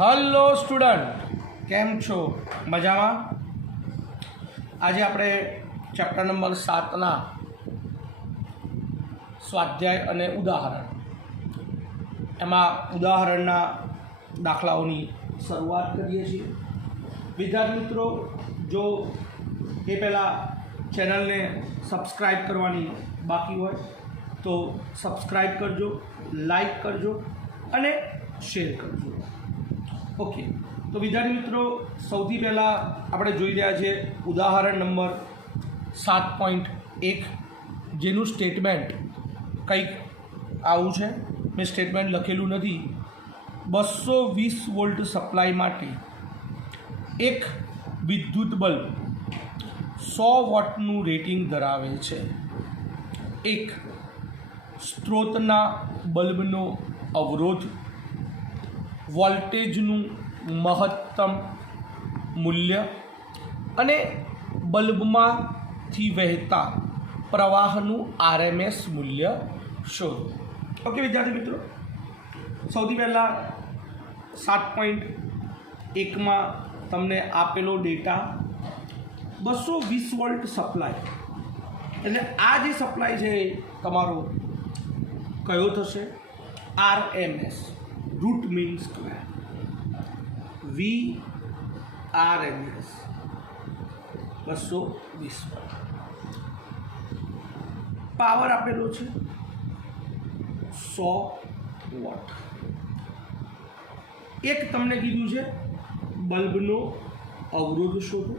Hello student, કેમ છો? મજામાં? આજે આપણે ચેપ્ટર નંબર 7ના સ્વાધ્યાય અને ઉદાહરણ એમાં ઉદાહરણના દાખલાઓની શરૂઆત કરીએ છીએ. વિદ્યાર્થી મિત્રો, જો એ પહેલાં ચેનલને સબસ્ક્રાઈબ કરવાની બાકી હોય તો સબસ્ક્રાઈબ કરજો, લાઈક કરજો અને શેર કરજો. ઓકે, તો વિદ્યાર્થી મિત્રો, સૌથી પહેલાં આપણે જોઈ રહ્યા છીએ ઉદાહરણ નંબર 7.1, જેનું સ્ટેટમેન્ટ કંઈક આવું છે. મેં સ્ટેટમેન્ટ લખેલું નથી. 220 વોલ્ટ સપ્લાય માટે એક વિદ્યુત બલ્બ 100 વોટનું રેટિંગ ધરાવે છે. એક સ્ત્રોતના બલ્બનો અવરોધ, વોલ્ટેજનું મહત્તમ મૂલ્ય અને બલ્બમાંથી વહેતા પ્રવાહનું RMS મૂલ્ય શોધો. ઓકે વિદ્યાર્થી મિત્રો, સૌથી પહેલાં 7.1માં તમને આપેલો ડેટા 220 વોલ્ટ સપ્લાય, એટલે આ જે સપ્લાય છે તમારો કયો થશે? RMS, root mean square, VRMS 220 volt. Power આપેલો છે 100 વોટ. એક તમને કીધું છે બલ્બનો અવરોધ શોધો,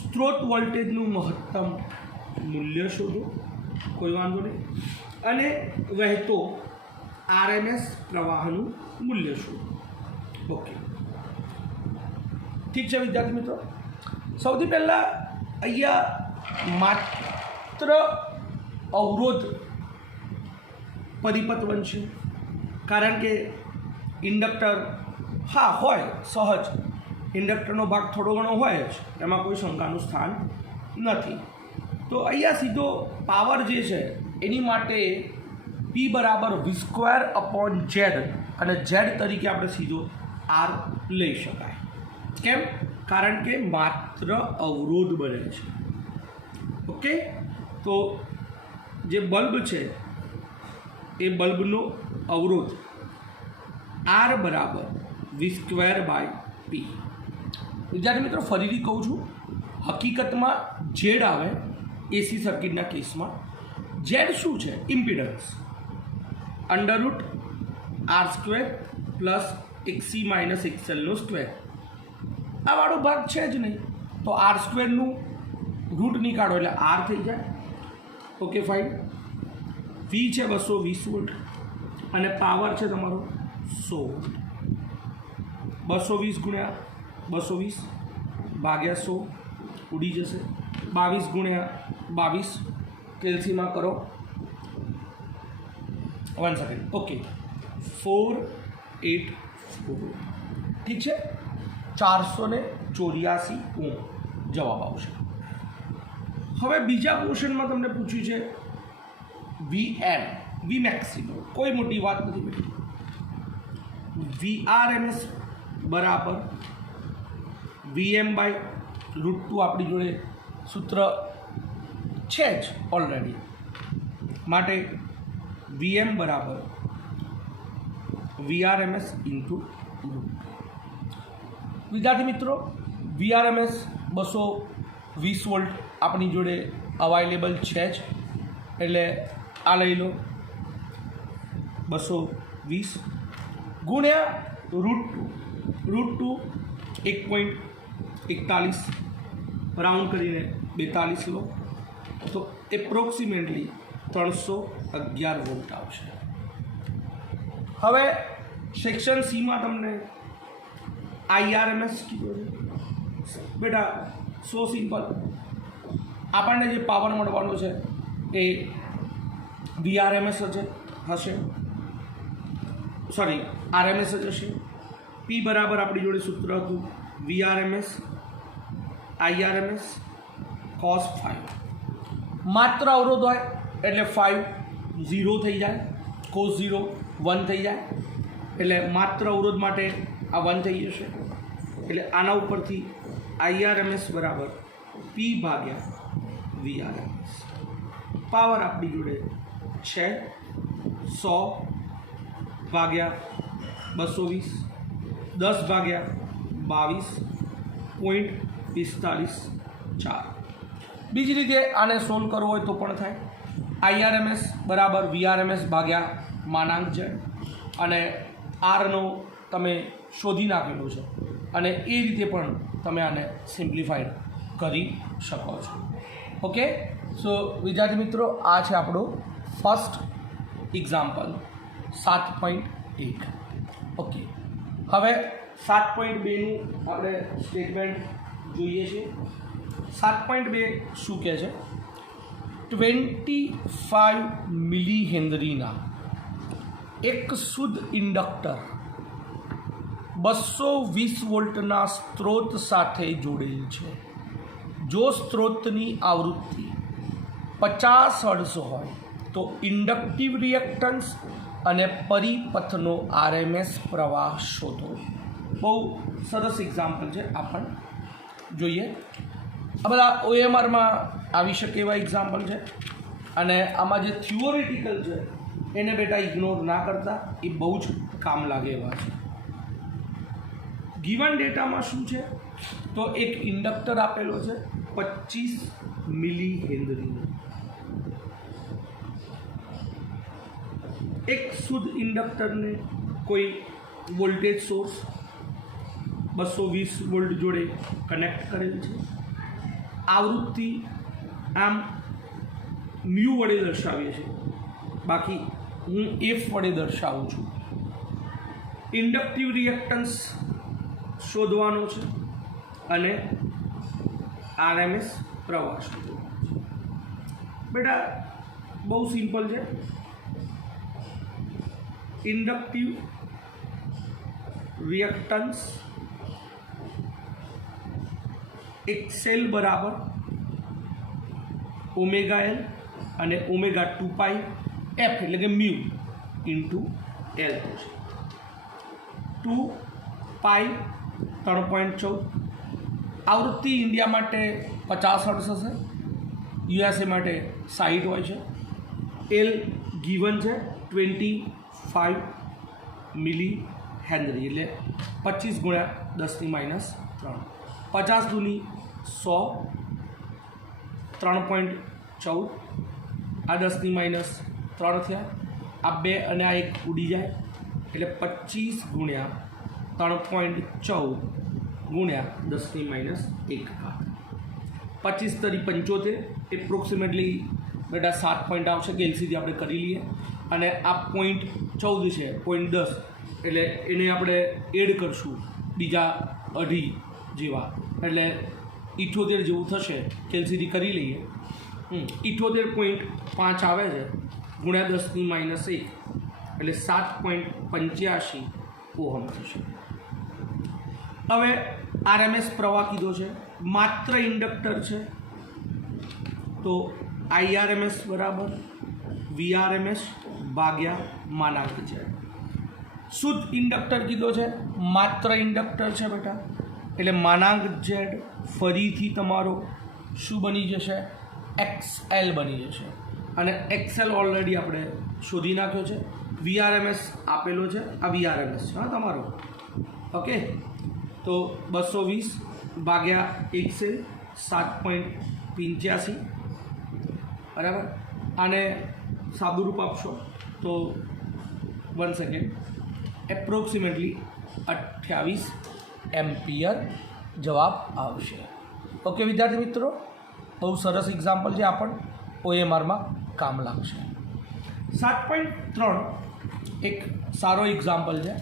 સ્ત્રોત વોલ્ટેજનું મહત્તમ મૂલ્ય શોધો, કોઈ વાંધો નહીં, અને વહેતો RMS પ્રવાહનું મૂલ્ય શોધો. ઓકે, ઠીક છે વિદ્યાર્થી મિત્રો. સૌથી પહેલાં અહીંયા માત્ર અવરોધ પરિપથ બનશે, કારણ કે ઇન્ડક્ટર હોય સહજ, ઇન્ડક્ટરનો ભાગ થોડો ઘણો હોય જ, એમાં કોઈ શંકાનું સ્થાન નથી. તો અહીંયા સીધો પાવર જે છે એની માટે P બરાબર V²/Z, અને Z તરીકે આપણે સીધો R લઈ શકાય. કેમ? કારણ કે માત્ર અવરોધ બને છે. ઓકે, તો જે બલ્બ છે એ બલ્બનો અવરોધ R બરાબર V²/P. વિદ્યાર્થી મિત્રો, ફરીથી કહું છું, હકીકતમાં Z આવે એસી સર્કિટના કેસમાં. Z શું છે? Impedance, √R² plus XC minus XL square. આ વાળો ભાગ છે જ નહીં, તો R² રૂટ નીકાળો એટલે R થઈ જાય. Okay fine. V છે 220 વોલ્ટ અને પાવર છે તમારો 100 વોલ્ટ. 220 ગુણ્યા 220 ભાગ્યા 100 ઉડી જશે. 22 ગુણ્યા 22 કેલ્સીમાં કરો. 1 સેકન્ડ. ઓકે, 484. ઠીક છે, 484 ઓમ જવાબ આવશે. હવે બીજા પોર્શનમાં તમને પૂછ્યું છે VM, V મેક્સિમમ. કોઈ મોટી વાત નથી બેટી. VRMS બરાબર VM/√2 આપણી જોડે સૂત્ર છે જ ઓલરેડી. માટે VM બરાબર VRMS ઇન્ટુ √2. વિદ્યાર્થી મિત્રો, VRMS 220 વોલ્ટ આપણી જોડે અવાઇલેબલ છે જ, એટલે આ લઈ લો. 220 ગુણ્યા √2, 1.41 રાઉન્ડ કરીને 42 લો, તો એપ્રોક્સિમેટલી 311 વોલ્ટ આવશે. હવે સેક્શન સીમાં તમને IRMS કીધું છે બેટા. સો સિમ્પલ, આપણને જે પાવર મળવાનો છે એ VRMS હશે, સોરી RMS જ હશે. P બરાબર આપણી જોડે સૂત્ર હતું VRMS IRMS cos 5. માત્ર અવરોધ હોય એટલે 5 0 થઈ જાય, cos 0 1 થઈ જાય, એટલે માત્ર અવરોધ માટે આ 1 થઈ જશે. એટલે આના ઉપરથી IRMS બરાબર P ભાગ્યા VRMS. પાવર આપણી જોડે છે 100 ભાગ્યા 220, 10 ભાગ્યા 22.4. બીજી રીતે આને સોલ્વ કરવો હોય તો પણ થાય. IRMS બરાબર VRMS ભાગ્યા માનાંક છે અને આરનો તમે શોધી નાખેલો છે અને એ રીતે પણ તમે આને સિમ્પ્લિફાઈડ કરી શકો છો. ઓકે, સો વિદ્યાર્થી મિત્રો, આ છે આપણું ફર્સ્ટ એક્ઝામ્પલ 7.1. ઓકે, હવે 7.2નું આપણે સ્ટેટમેન્ટ જોઈએ છીએ. 7.2 શું કહે છે? 25 મિલી હેનરીના એક શુદ્ધ ઇન્ડક્ટર 220 વોલ્ટના સ્ત્રોત સાથે જોડેલ છે. જો સ્ત્રોતની આવૃત્તિ 50 હર્ટ્ઝ હોય તો ઇન્ડક્ટિવ રિએક્ટન્સ અને પરિપથનો RMS પ્રવાહ શોધો. બહુ સરસ એક્ઝામ્પલ છે, આ પણ જોઈએ. આ બધા OMRમાં આવી શકે એવા એક્ઝામ્પલ છે અને આમાં જે થિયોરિટિકલ છે એને બેટા ઇગ્નોર ના કરતા, એ બહુ જ કામ લાગે એવા છે. ગિવન ડેટામાં શું છે તો એક ઇન્ડક્ટર આપેલો છે 25 મિલી હેનરીનો. એક શુદ્ધ ઇન્ડક્ટરને કોઈ વોલ્ટેજ સોર્સ 220 વોલ્ટ જોડે કનેક્ટ કરેલ છે. આવૃત્તિ આમ મ્યુ વડે દર્શાવીએ છીએ, બાકી હું એફ વડે દર્શાવું છું. ઇન્ડક્ટિવ રિએક્ટન્સ શોધવાનો છે અને RMS પ્રવાહ શોધવાનો છે. બેટા બહુ સિમ્પલ છે. ઇન્ડક્ટિવ રિએક્ટન્સ XL બરાબર ઓમેગા L અને ઓમેગા 2 પાઈ F એટલે કે મ્યુ ઇન્ટુ L થશે. 2 પાઈ 3.14. આવૃત્તિ ઇન્ડિયા માટે 50 હર્ટ્ઝ હશે, USA માટે 60 હોય છે. L ગીવન છે 25 મિલી હેનરી એટલે 25 ગુણ્યા 10⁻3. 50 દૂની 100, 3.14, આ 10⁻3 થયા. આ 2 અને આ 1 ઉડી જાય એટલે 25 ગુણ્યા 3.14 ગુણ્યા 10⁻1. 25 તરી 75, એપ્રોક્સિમેટલી બેટા 7 પોઈન્ટ આવશે. એલસીડી આપણે કરી લઈએ અને આ 0.14 છે, 0.10 એટલે એને આપણે એડ કરશું બીજા 2.5 જેવા એટલે 78 જેવું થશે. એલસીડી કરી લઈએ. 78.5 આવે છે ગુણ્યા 10⁻1 એટલે 7.85 ઓહમ થશે. હવે RMS પ્રવાહ કીધો છે, માત્ર ઇન્ડક્ટર છે તો IRMS બરાબર VRMS ભાગ્યા માનાંક છે. શુદ્ધ ઇન્ડક્ટર કીધો છે, માત્ર ઇન્ડક્ટર છે બેટા, એટલે માનાંક Z ફરીથી તમારો શું બની જશે? XL બની જશે અને XL ઓલરેડી આપણે શોધી નાખ્યો છે. VRMS આપેલો છે, આ VRMS છે હા તમારો. ઓકે, તો 220 ભાગ્યા XL 7.85 બરાબર. આને સાદુરૂપ આપશો તો 1 સેકન્ડ એપ્રોક્સિમેટલી 28 એમ્પિયર જવાબ આવશે. ઓકે વિદ્યાર્થી મિત્રો, બહુ સરસ એક્ઝામ્પલ છે, આ પણ OMRમાં કામ લાગશે. 7.3 એક સારો એક્ઝામ્પલ છે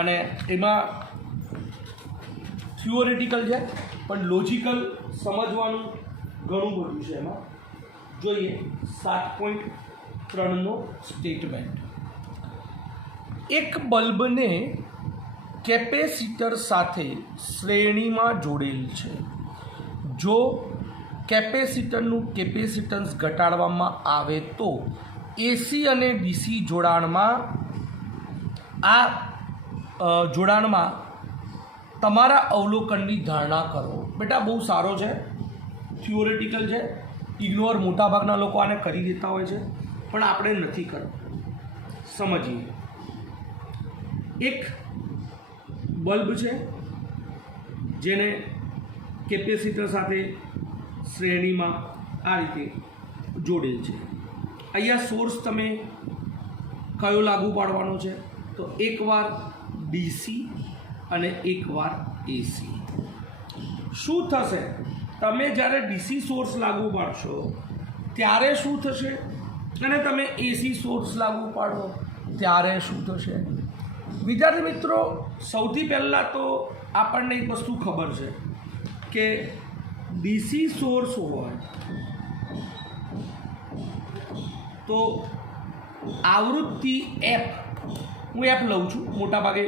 અને એમાં થિયોરિટિકલ છે પણ લોજિકલ સમજવાનું ઘણું બધું છે. એમાં જોઈએ 7.3નો સ્ટેટમેન્ટ. એક બલ્બને કેપેસિટર સાથે શ્રેણીમાં જોડેલ છે. જો કેપેસિટરનું કેપેસિટન્સ ઘટાડવામાં આવે તો AC અને DC જોડાણમાં આ જોડાણમાં તમારા અવલોકનની ધારણા કરો. બેટા બહુ સારો છે, થિયોરેટિકલ છે, ઇગ્નોર મોટાભાગના લોકો આને કરી દેતા હોય છે, પણ આપણે નથી કરતા. સમજીએ. એક બલ્બ છે જેને કેપેસિટર સાથે શ્રેણીમાં આ રીતે જોડેલ છે. અહીંયા સોર્સ તમે કયો લાગુ પાડવાનો છે? તો એકવાર ડીસી અને એકવાર એસી. શું થશે? તમે જ્યારે ડીસી સોર્સ લાગુ પાડશો ત્યારે શું થશે, અને તમે એસી સોર્સ લાગુ પાડો ત્યારે શું થશે? વિદ્યાર્થી મિત્રો, સૌથી પહેલાં તો આપણને એક વસ્તુ ખબર છે કે ડીસી સોર્સ હોય તો આવૃત્તિ એફ, હું એફ લઉં છું, મોટાભાગે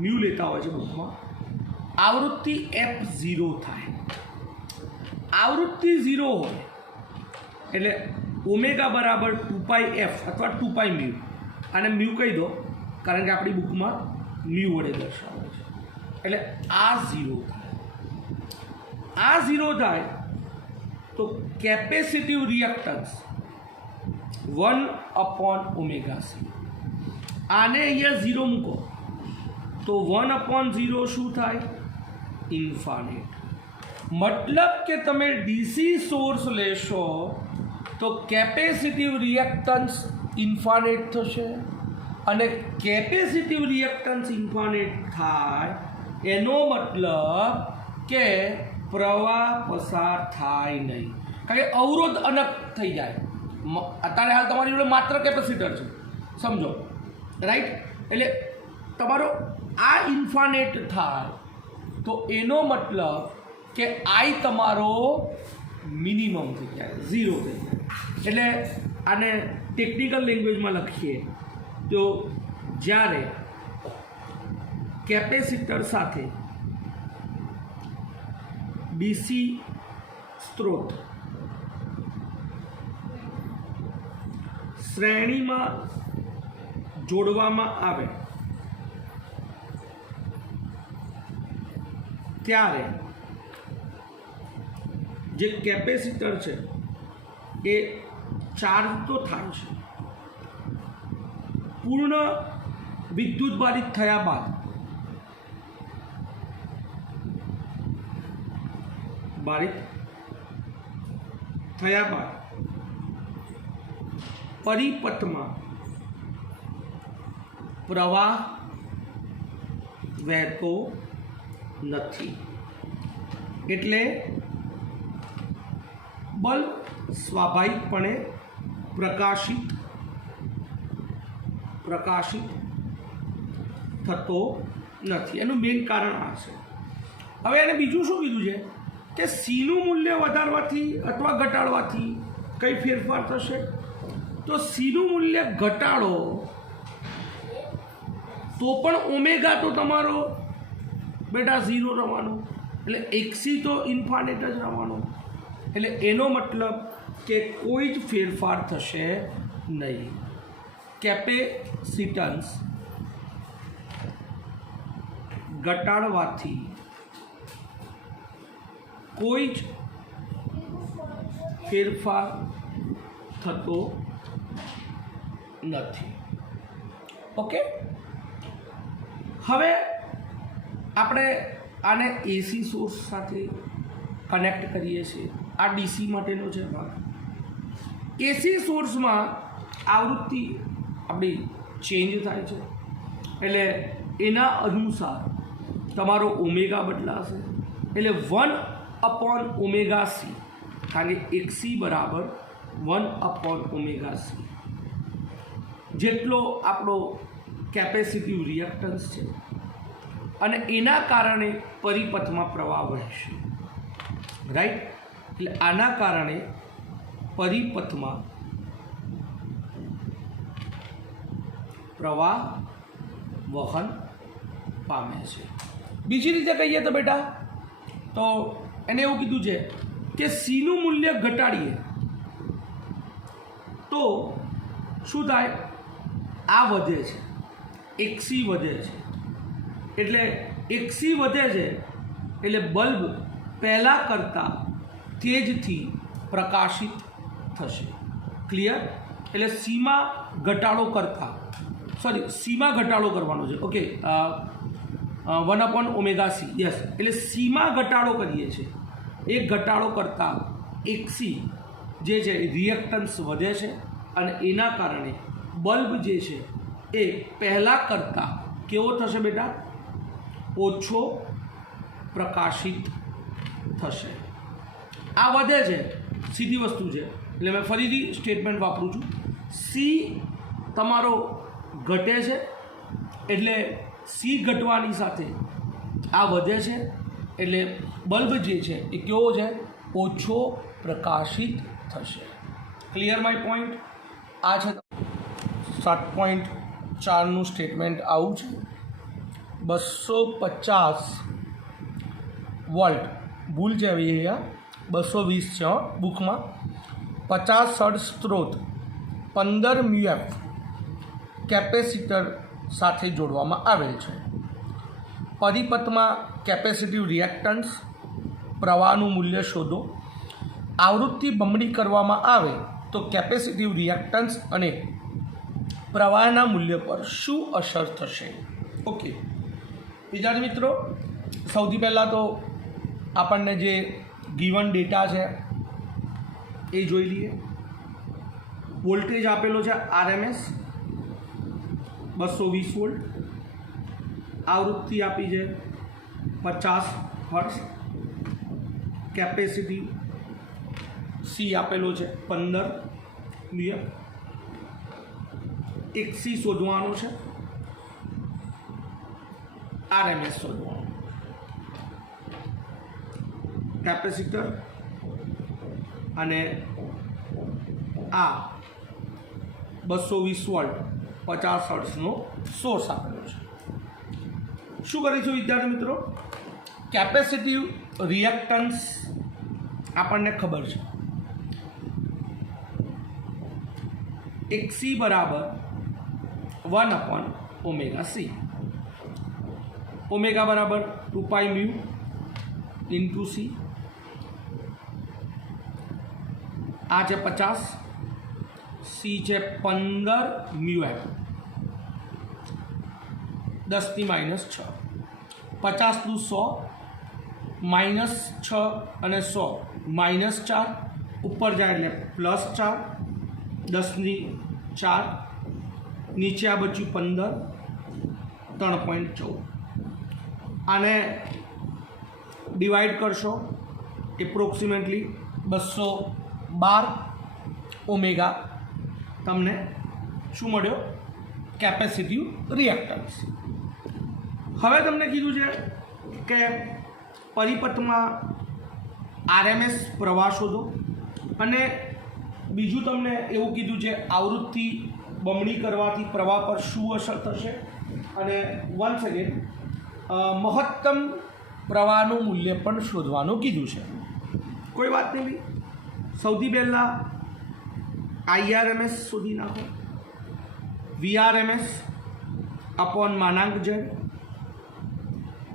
મ્યુ લેતા હોય છે બુકમાં. આવૃત્તિ એફ 0 થાય. આવૃત્તિ 0 હોય એટલે ઓમેગા બરાબર 2πf અથવા 2π મ્યુ. આને મ્યુ કહી દો કારણ કે આપણી બુકમાં મ્યુ વડે દર્શાવે છે. એટલે આ 0 થાય. આ 0 થાય તો કેપેસિટિવ રિએક્ટન્સ 1/ωc. આને અહીંયા 0 મૂકો તો 1/0 શું થાય? ઇન્ફાનિટ. મતલબ કે તમે ડીસી સોર્સ લેશો તો કેપેસિટિવ રિએક્ટન્સ ઇન્ફાનિટ થશે, અને કેપેસિટિવ રિએક્ટન્સ ઇન્ફાનિટ થાય એનો મતલબ કે પ્રવાહ પસાર થાય નહીં, કારણ કે અવરોધ અનંત થઈ જાય. અત્યારે હાલ તમારી જોડે માત્ર કેપેસિટર છે, સમજો, રાઈટ? એટલે તમારો આ ઇન્ફાનેટ થાય તો એનો મતલબ કે આઈ તમારો મિનિમમ થઈ જાય, 0 થઈ જાય. એટલે આને ટેકનિકલ લેંગ્વેજમાં લખીએ તો જ્યારે કેપેસિટર સાથે ડીસી સ્ત્રોત શ્રેણીમાં જોડવામાં આવે ત્યારે જે કેપેસિટર છે એ ચાર્જ તો થાય છે. પૂર્ણ વિદ્યુત બારિત થયા બાદ પરિપથમાં પ્રવાહ વહેતો નથી. એટલે બલ્બ સ્વાભાવિકપણે પ્રકાશિત થતો નથી. એનું મેઇન કારણ આ છે. હવે એને બીજું શું કીધું છે કે સીનું મૂલ્ય વધારવાથી અથવા ઘટાડવાથી કઈ ફેરફાર થશે? તો સીનું મૂલ્ય ઘટાડો તો પણ ઓમેગા તો તમારો બેટા 0 રહેવાનો, એટલે એક્સી તો ઇન્ફાનિટ જ રહેવાનો. એટલે એનો મતલબ કે કોઈ જ ફેરફાર થશે નહીં. કેપેસિટન્સ ઘટાડવાથી કોઈ જ ફેરફાર થતો નથી. ઓકે, હવે આપણે આને એસી સોર્સ સાથે કનેક્ટ કરીએ છીએ. આ ડીસી માટેનો છે ભાગ. એસી સોર્સમાં આવૃત્તિ આપણી ચેન્જ થાય છે, એટલે એના અનુસાર તમારો ઓમેગા બદલાશે. એટલે 1/ωc, કારણ કે એક્સી બરાબર 1/ωc જેટલો આપણો કેપેસિટિવ રિએક્ટન્સ છે, અને એના કારણે પરિપથમાં પ્રવાહ વહેશે, રાઈટ? એટલે આના કારણે પરિપથમાં પ્રવાહ વહન પામે છે. બીજી રીતે કહીએ તો બેટા, તો એને એવું કીધું છે કે સીનું મૂલ્ય ઘટાડીએ તો શું થાય? આ વધે છે, એક્સી વધે છે, એટલે XC વધે છે એટલે બલ્બ પહેલાં કરતાં તેજથી પ્રકાશિત થશે. ક્લિયર? એટલે સીમાં ઘટાડો કરવાનો છે. Okay, 1/ωc. યસ, એટલે સીમાં ઘટાડો કરીએ છીએ. એ ઘટાડો કરતાં XC જે છે રિએક્ટન્સ વધે છે અને એના કારણે બલ્બ જે છે એ પહેલાં કરતાં કેવો થશે બેટા? ઓછો પ્રકાશિત થશે. આ વધે છે, સીધી વસ્તુ છે. એટલે મેં ફરીથી સ્ટેટમેન્ટ વાપરું છું. સી તમારો ઘટે છે એટલે સી ઘટવાની સાથે આ વધે છે એટલે બલ્બ જે છે એ કેવો છે? ઓછો પ્રકાશિત થશે. Clear my point? આ છે 7.4નું સ્ટેટમેન્ટ. આવું છે 250 વોલ્ટ, ભૂલ છે અહીંયા 220 છે બુકમાં. 50 હર્ટ્ઝ સ્ત્રોત 15 મ્યુએફ કેપેસિટર સાથે જોડવામાં આવેલ છે. પરિપથમાં કેપેસિટિવ રિએક્ટન્સ, પ્રવાહનું મૂલ્ય શોધો. આવૃત્તિ બમણી કરવામાં આવે તો કેપેસિટિવ રિએક્ટન્સ અને પ્રવાહના મૂલ્ય પર શું અસર થશે? ઓકે વિદ્યાર્થી મિત્રો, સૌથી પહેલાં તો આપણને જે ગિવન ડેટા છે એ જોઈ લઈએ. વોલ્ટેજ આપેલો છે RMS 220 વોલ્ટ, આવૃત્તિ આપી છે 50 હર્ટ્ઝ, કેપેસિટી સી આપેલો છે 15 મ્યુએફ. XC શોધવાનો છે, RMS શોધવાનો, કેપેસિટર અને આ 220 વોલ્ટ 50 હર્ટ્ઝનો સોર્સ આપેલો છે. શું કરીશું વિદ્યાર્થી મિત્રો? કેપેસિટિવ રિએક્ટન્સ આપણને ખબર છે, XC બરાબર 1/ωc. ઓમેગા બરાબર 2π મ્યુ ઇન્ટુ C. આ છે 50, C છે 15 મ્યુએફ. 10⁻6, 50 નું 100, -6 અને 100 -4, ઉપર જાય એટલે +4, 10⁻4, નીચે આ બચ્યું 15, 3.14. આને ડિવાઈડ કરશો એપ્રોક્સિમેટલી 212 ઓમેગા તમને શું મળ્યો? Capacitive reactance. હવે તમને કીધું છે કે પરિપથમાં RMS પ્રવાહ શોધો અને બીજું તમને એવું કીધું છે આવૃત્તિ બમણી કરવાથી પ્રવાહ પર શું અસર થશે અને વન્સ અગેન મહત્તમ પ્રવાહનું મૂલ્ય પણ શોધવાનું કીધું છે. કોઈ વાત નહીં ભાઈ, સૌથી પહેલાં IRMS શોધી નાખો. VRMS અપોન માનાંક Z.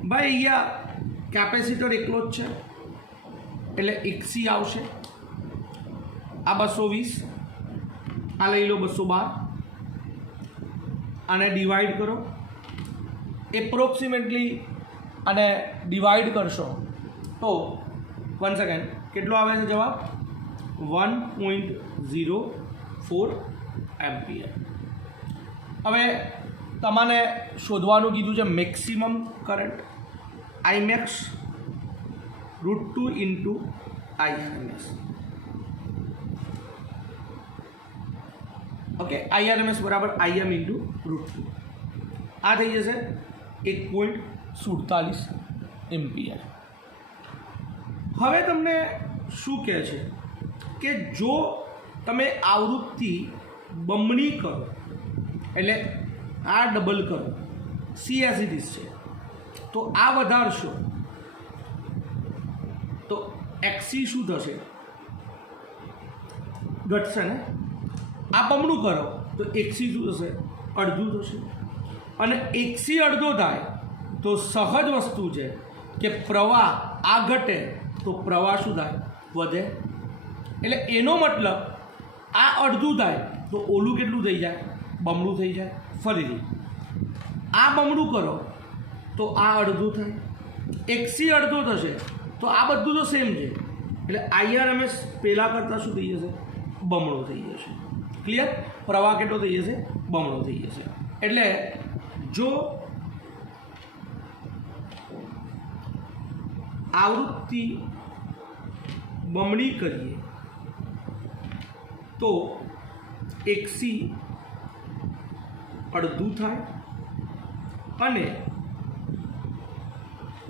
ભાઈ અહીંયા કેપેસિટર એકલો જ છે એટલે XC આવશે. આ 220, આ લઈ લો 212, આને ડિવાઈડ કરો એપ્રોક્સિમેટલી, અને ડિવાઈડ કરશો તો વન સેકન્ડ કેટલો આવે છે જવાબ? 1.04 એમ્પિયર. હવે તમારે શોધવાનું કીધું છે maximum current, Imax √2 into IRMS. Okay, IRMS બરાબર IM ઇન્ટુ √2. આ થઈ જશે 1.47 એમ્પિયર. હવે તમને શું કહે છે કે જો તમે આવૃત્તિ બમણી કરો એટલે આ ડબલ કરો, C એઝ ઇટ ઇઝ છે, તો આ વધારશો તો XC શું થશે? ઘટશે ને. આ બમણું કરો તો XC શું થશે? અડધું થશે. અને XC અડધો થાય તો સહજ વસ્તુ છે કે પ્રવાહ આ ઘટે તો પ્રવાહ શું થાય? વધે. એટલે એનો મતલબ આ અડધું થાય તો ઓલું કેટલું થઈ જાય? બમણું થઈ જાય. ફરીથી આ બમણું કરો તો આ અડધું થાય, XC અડધો થશે તો આ બધું તો સેમ છે, એટલે IRMS પહેલાં કરતાં શું થઈ જશે? બમણો થઈ જશે. ક્લિયર? પ્રવાહ કેટલો થઈ જશે? બમણો થઈ જશે. એટલે જો આવૃત્તિ બમણી કરીએ તો XC અડધું થાય અને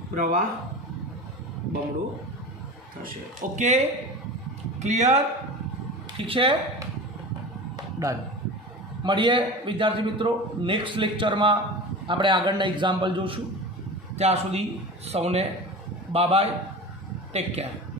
પ્રવાહ બમણો થશે. Okay, clear? ઠીક છે, ડન. મળીએ વિદ્યાર્થી મિત્રો નેક્સ્ટ લેક્ચરમાં. આપણે આગળના એક્ઝામ્પલ જોઈશું. ત્યાં સુધી સૌને બાય બાય, ટેક કેર.